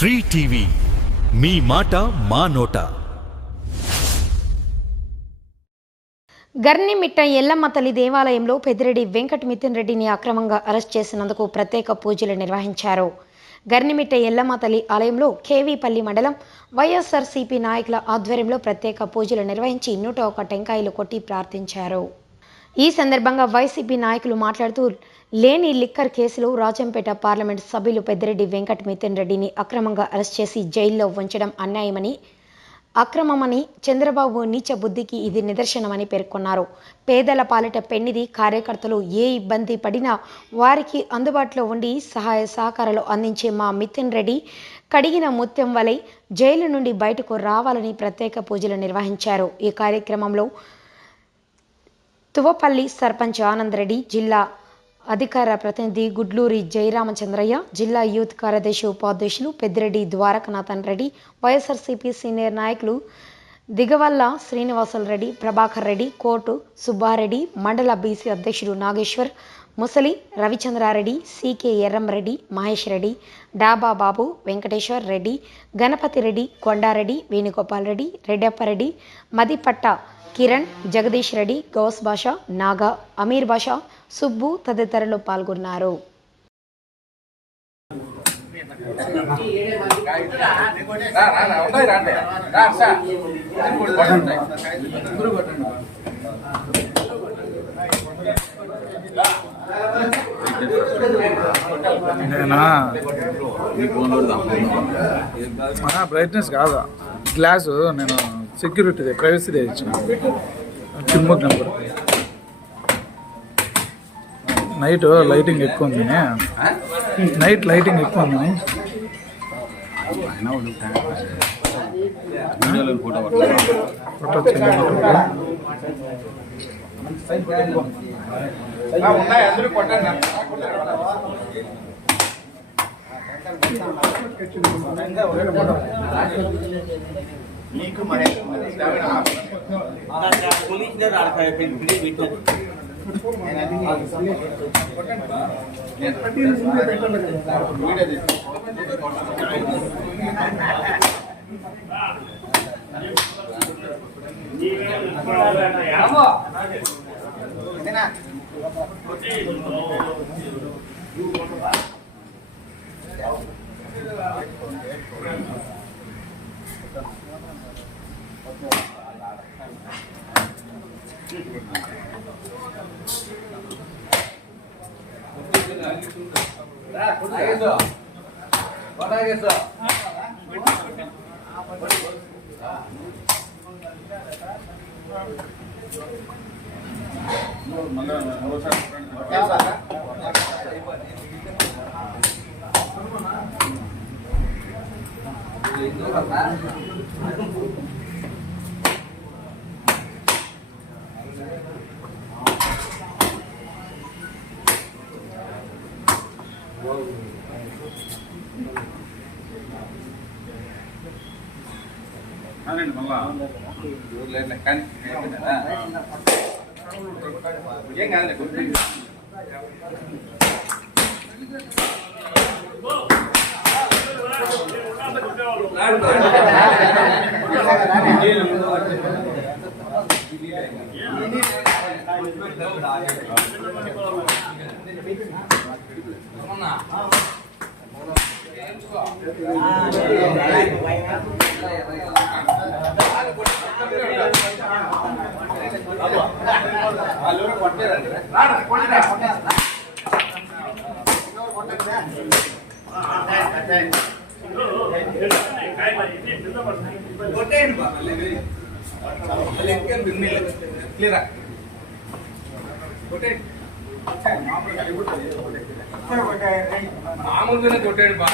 Shri TV మీ మాట మా నోట. గర్నిమిట్ట ఎల్లమ్మ తల్లి దేవాలయంలో పెద్దిరెడ్డి వెంకట మిథున్ రెడ్డిని అక్రమంగా అరెస్ట్ చేసినందుకు ప్రత్యేక పూజలు నిర్వహించారు. గర్నిమిట్ట ఎల్లమ్మ తల్లి ఆలయంలో కేవీపల్లి మండలం వైఎస్ఆర్సీపీ నాయకుల ఆధ్వర్యంలో ప్రత్యేక పూజలు నిర్వహించి 101 టెంకాయలు కొట్టి ప్రార్థించారు. ఈ సందర్భంగా వైసీపీ నాయకులు మాట్లాడుతూ లేని లిక్కర్ కేసులో రాజంపేట పార్లమెంట్ సభ్యులు పెద్దిరెడ్డి వెంకట మిథున్ రెడ్డిని అక్రమంగా అరెస్ట్ చేసి జైల్లో ఉంచడం అన్యాయమని, అక్రమమని, చంద్రబాబు నీచ బుద్ధికి ఇది నిదర్శనమని పేర్కొన్నారు. పేదల పాలిట పెన్నిది, కార్యకర్తలు ఏ ఇబ్బంది పడినా వారికి అందుబాటులో ఉండి సహాయ సహకారాలు అందించే మా మిథున్ రెడ్డి కడిగిన ముత్యం వలె జైలు నుండి బయటకు రావాలని ప్రత్యేక పూజలు నిర్వహించారు. ఈ కార్యక్రమంలో తువపల్లి సర్పంచ్ ఆనందరెడ్డి, జిల్లా అధికార ప్రతినిధి గుడ్లూరి జయరామచంద్రయ్య, జిల్లా యూత్ కార్యదర్శి ఉపాధ్యక్షులు పెద్దిరెడ్డి ద్వారకనాథన్ రెడ్డి, వైఎస్ఆర్సీపీ సీనియర్ నాయకులు దిగవల్ల శ్రీనివాసులు రెడ్డి, ప్రభాకర్ రెడ్డి, కోటు సుబ్బారెడ్డి, మండల బీసీ అధ్యక్షుడు నాగేశ్వర్, ముసలి రవిచంద్రారెడ్డి, సీకే ఎర్రంరెడ్డి, మహేష్ రెడ్డి, డాబా బాబు, వెంకటేశ్వర్ రెడ్డి, గణపతి రెడ్డి, కొండారెడ్డి, వేణుగోపాల్ రెడ్డి, రెడ్డప్పరెడ్డి, మదిపట్ట కిరణ్, జగదీష్ రెడ్డి, గౌస్ బాషా, నాగా, అమీర్ బాషా, సుబ్బు తదితరులు పాల్గొన్నారు. బ్రైట్నెస్ కాదా గ్లాసు, నేను సెక్యూరిటీదే ప్రైవసీదే ఇచ్చిన చిమ్మక్ నెంబర్. నైట్ లైటింగ్ ఎక్కువ ఉంది, నైట్ లైటింగ్ ఎక్కువ ఉంది. ఫోటో ఏం కాదు. మామూలుగానే కొట్టేయండి బా.